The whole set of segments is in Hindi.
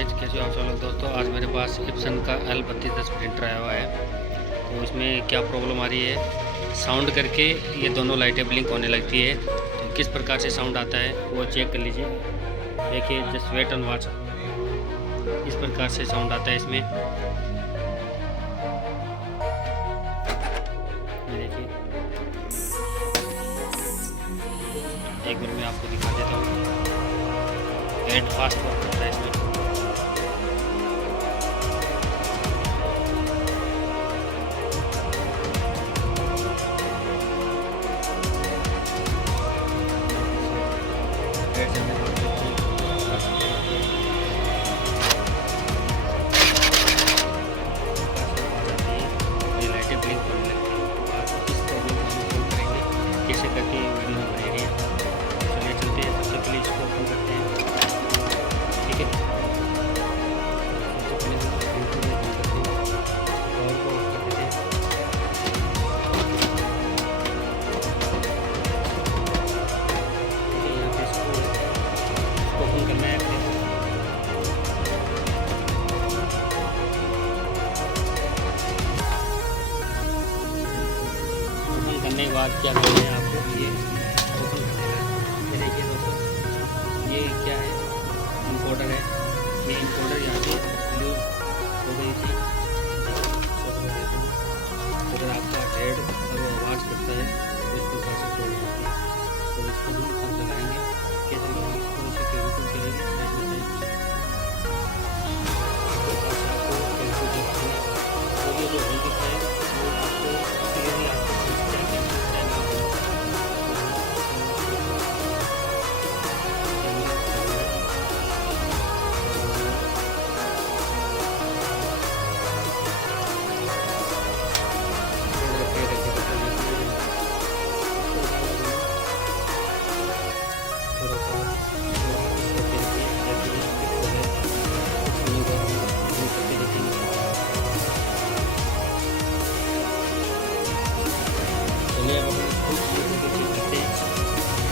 गाइस, कैसे हो आप सब लोग दोस्तों। आज मेरे पास इप्सन का L3210 प्रिंटर आया हुआ है। तो इसमें क्या प्रॉब्लम आ रही है, साउंड करके ये दोनों लाइटें ब्लिंक होने लगती है। तो किस प्रकार से साउंड आता है वो चेक कर लीजिए। देखिए, जस्ट वेट एंड वॉच। इस प्रकार से साउंड आता है इसमें। ये देखिए, एक बार मैं आपको दिखा देता हूँ। एड फास्ट वर्क करता है इसमें। ये लाइटें ब्लिंक होने लगती है। आज इस प्रॉब्लम को हम सोल्व करेंगे, कैसे करके वीडियो में बनेगी। चलिए चलते हैं। सबसे पहले इसको ओपन करते हैं, ठीक है। सबसे पहले हम प्रिंटर को ओपन करते हैं, पावर को ऑफ कर देते हैं। ठीक है, यहाँ पे इसको ओपन करना है अपने। ओपन करने के बाद क्या करना है आपको, ये ओपन कर देना है। ये देखिए दोस्तों, ये क्या है, इनकोडर है। ये इनकोडर यहाँ पे लूज हो गई थी। अगर आपका हेड और वो आवाज़ करता है तो इस प्रकार से प्रॉब्लम होती है। तो इसको हम अब लगाएंगे। कैसे लगाएंगे, थोड़ी सी कैलकुलेट करेंगे साइड में साइड। इस प्रकार से आपको कैलकुलेट करना है। और ये जो होल दिखा है वो आपको क्लियरली आपको समझ जाएगा। चलिए अब हम इसको ठीक करते हैं।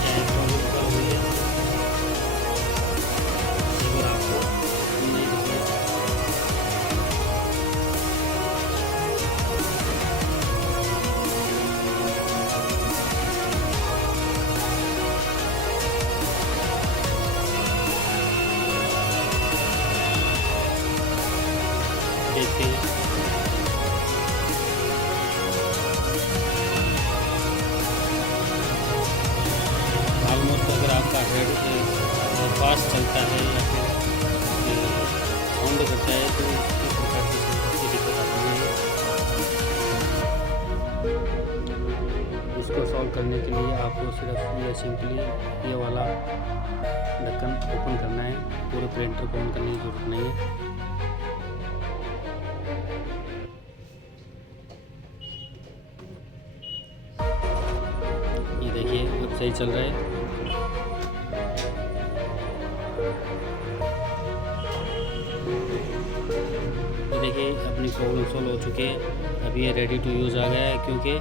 चाहे प्रॉब्लम सॉल्व हुई है, एक बार आपको नहीं दिखे। देखते हैं। ऑलमोस्ट अगर आपका हेड फास्ट चलता है या फिर साउंड करता है तो इस प्रकार की समस्या दिक्कत आती है। इसको सॉल्व करने के लिए आपको सिर्फ ये सिंपली ये वाला ढक्कन ओपन करना है। पूरे प्रिंटर को ऑन करने की जरूरत नहीं है। ये देखिए, अब सही चल रहा है। ये देखिए, अपनी प्रॉब्लम सॉल्व हो चुकी है। अब ये रेडी टू यूज़ आ गया है, क्योंकि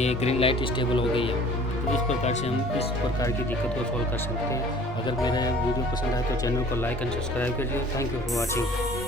ये ग्रीन लाइट स्टेबल हो गई है। तो इस प्रकार से हम इस प्रकार की दिक्कत को सॉल्व कर सकते हैं। अगर मेरा वीडियो पसंद आए तो चैनल को लाइक एंड सब्सक्राइब करिए। Thank you for watching.